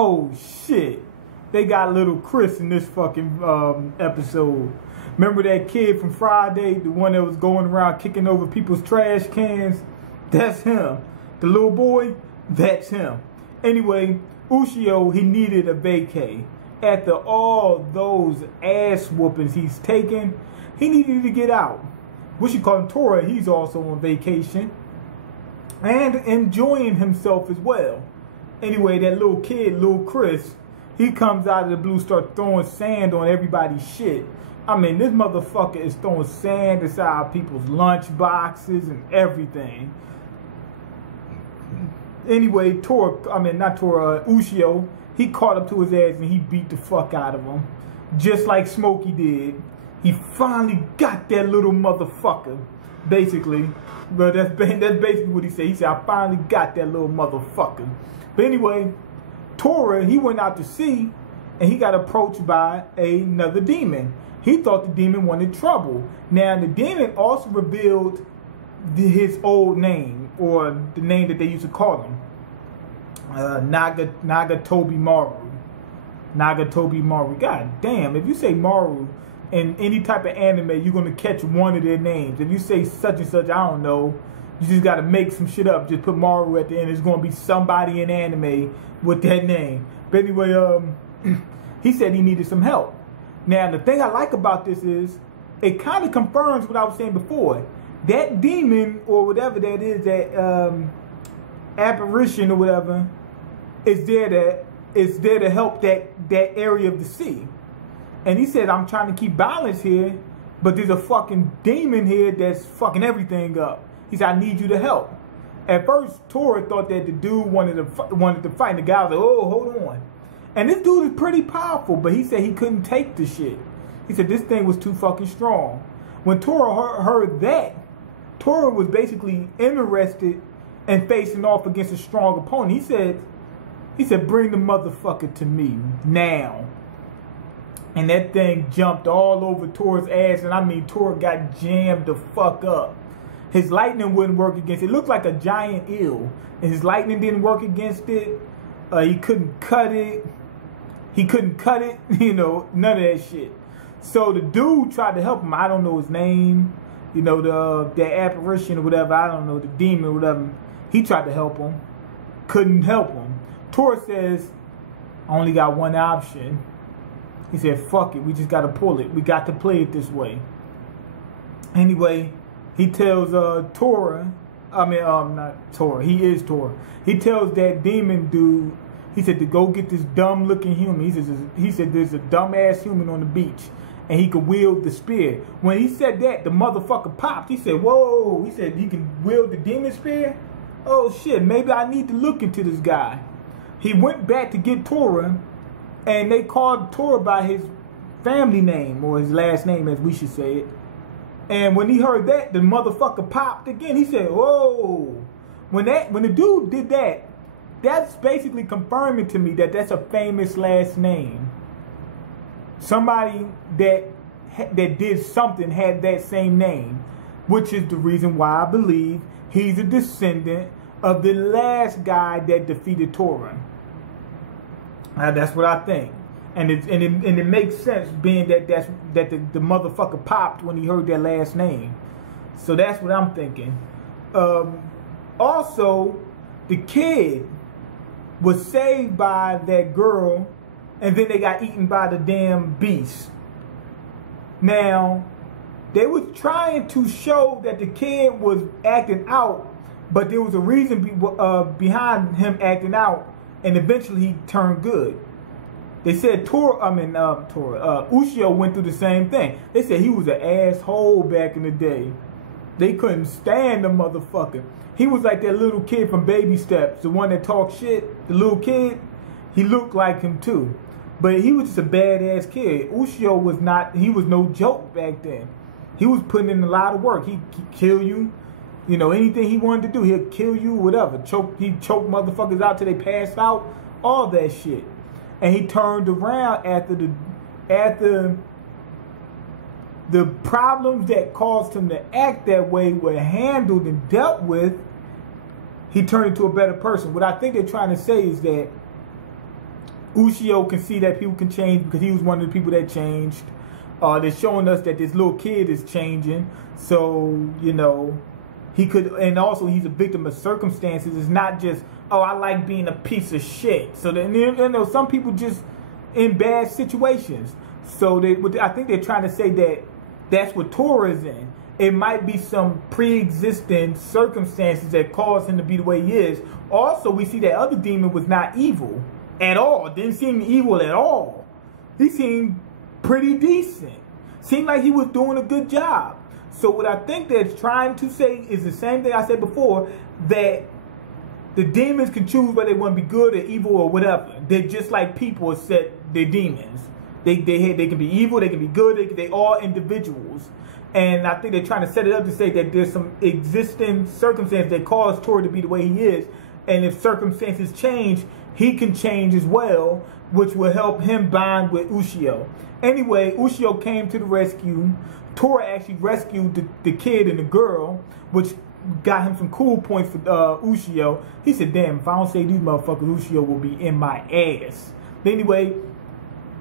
Oh shit. They got little Chris in this fucking episode. Remember that kid from Friday? The one that was going around kicking over people's trash cans? That's him. The little boy? That's him. Anyway, Ushio, he needed a vacay. After all those ass whoopings he's taken, he needed to get out. We should call him Tora. He's also on vacation. And enjoying himself as well. Anyway, that little kid, little Chris, he comes out of the blue, starts throwing sand on everybody's shit. I mean, this motherfucker is throwing sand inside people's lunch boxes and everything. Anyway, Ushio, he caught up to his ass and he beat the fuck out of him. Just like Smokey did. He finally got that little motherfucker, basically. But that's basically what he said. He said, I finally got that little motherfucker. But anyway, Tora, he went out to sea and he got approached by another demon. He thought the demon wanted trouble. Now, the demon also revealed his old name, or the name that they used to call him. Nagatobi Maru. Nagatobi Maru. God damn, if you say Maru in any type of anime, you're going to catch one of their names. If you say such and such, I don't know, you just got to make some shit up. Just put Maru at the end. It's going to be somebody in anime with that name. But anyway, he said he needed some help. Now, the thing I like about this is it kind of confirms what I was saying before. That demon or whatever that is, that apparition or whatever, is there to help that area of the sea. And he said, I'm trying to keep balance here, but there's a fucking demon here that's fucking everything up. He said, I need you to help. At first, Tora thought that the dude wanted to fight. And the guy was like, oh, hold on. And this dude is pretty powerful, but he said he couldn't take the shit. He said this thing was too fucking strong. When Tora heard that, Tora was basically interested in facing off against a strong opponent. He said, bring the motherfucker to me now. And that thing jumped all over Tora's ass. And I mean, Tora got jammed the fuck up. His lightning wouldn't work against it. It looked like a giant eel. And his lightning didn't work against it. He couldn't cut it. You know, none of that shit. So the dude tried to help him. I don't know his name. You know, the apparition or whatever. I don't know, the demon or whatever. He tried to help him. Couldn't help him. Tora says, I only got one option. He said, fuck it. We just got to pull it. We got to play it this way. Anyway, he tells Tora, not Tora. He is Tora. He tells that demon dude, he said to go get this dumb looking human. He said there's a dumbass human on the beach and he could wield the spear. When he said that, the motherfucker popped. He said, whoa. He said he can wield the demon spear? Oh shit, maybe I need to look into this guy. He went back to get Tora and they called Tora by his family name, or his last name as we should say it. And when he heard that, the motherfucker popped again. He said, whoa. When the dude did that, that's basically confirming to me that that's a famous last name. Somebody that did something had that same name, which is the reason why I believe he's a descendant of the last guy that defeated Tora. That's what I think. And it makes sense, being that the motherfucker popped when he heard that last name. So that's what I'm thinking. Also, the kid was saved by that girl, and then they got eaten by the damn beast. Now, they were trying to show that the kid was acting out, but there was a reason behind him acting out, and eventually he turned good. They said Ushio went through the same thing. They said he was an asshole back in the day. They couldn't stand the motherfucker. He was like that little kid from Baby Steps, the one that talked shit, the little kid. He looked like him too. But he was just a badass kid. Ushio was not, he was no joke back then. He was putting in a lot of work. He'd kill you. You know, anything he wanted to do, he'd kill you, whatever. He'd choke motherfuckers out till they passed out. All that shit. And he turned around after the problems that caused him to act that way were handled and dealt with. He turned into a better person. What I think they're trying to say is that Ushio can see that people can change because he was one of the people that changed. They're showing us that this little kid is changing. So, you know, he could, and also he's a victim of circumstances. It's not just, oh, I like being a piece of shit. So, then, you know, some people just in bad situations. So, I think they're trying to say that that's what Tora is in. It might be some pre-existing circumstances that caused him to be the way he is. Also, we see that other demon was not evil at all. Didn't seem evil at all. He seemed pretty decent. Seemed like he was doing a good job. So what I think they're trying to say is the same thing I said before, that the demons can choose whether they want to be good or evil or whatever. They're just like people except they're demons. They can be evil, they can be good, they all individuals. And I think they're trying to set it up to say that there's some existing circumstance that caused Tora to be the way he is. And if circumstances change, he can change as well, which will help him bond with Ushio. Anyway, Ushio came to the rescue. Tora actually rescued the kid and the girl, which got him some cool points for Ushio. He said, damn, if I don't save these motherfuckers, Ushio will be in my ass. But anyway,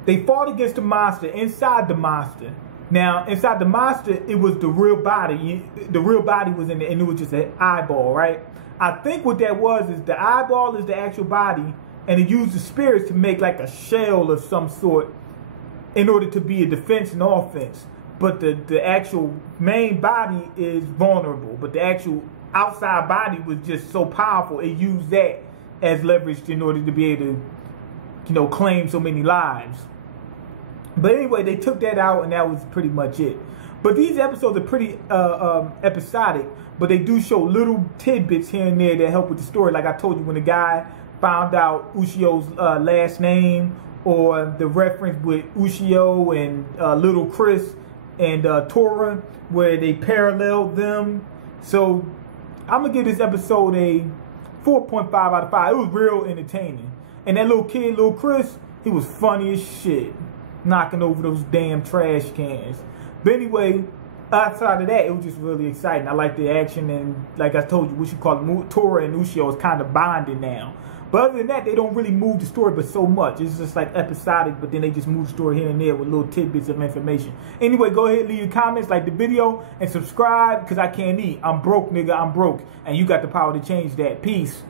they fought against the monster, inside the monster. Now, inside the monster, it was the real body. The real body was in there, and it was just an eyeball, right? I think what that was is the eyeball is the actual body, and it used the spirits to make like a shell of some sort in order to be a defense and offense. But the actual main body is vulnerable. But the actual outside body was just so powerful, it used that as leverage in order to be able to, you know, claim so many lives. But anyway, they took that out, and that was pretty much it. But these episodes are pretty episodic, but they do show little tidbits here and there that help with the story. Like I told you, when the guy found out Ushio's last name, or the reference with Ushio and little Chris and Tora, where they paralleled them. So I'm going to give this episode a 4.5 out of 5. It was real entertaining. And that little kid, little Chris, he was funny as shit, knocking over those damn trash cans. But anyway, outside of that, it was just really exciting. I like the action, and like I told you, we should call it Tora and Ushio is kind of bonding now. But other than that, they don't really move the story but so much. It's just like episodic, but then they just move the story here and there with little tidbits of information. Anyway, go ahead, leave your comments, like the video, and subscribe, because I can't eat. I'm broke, nigga, I'm broke. And you got the power to change that. Peace.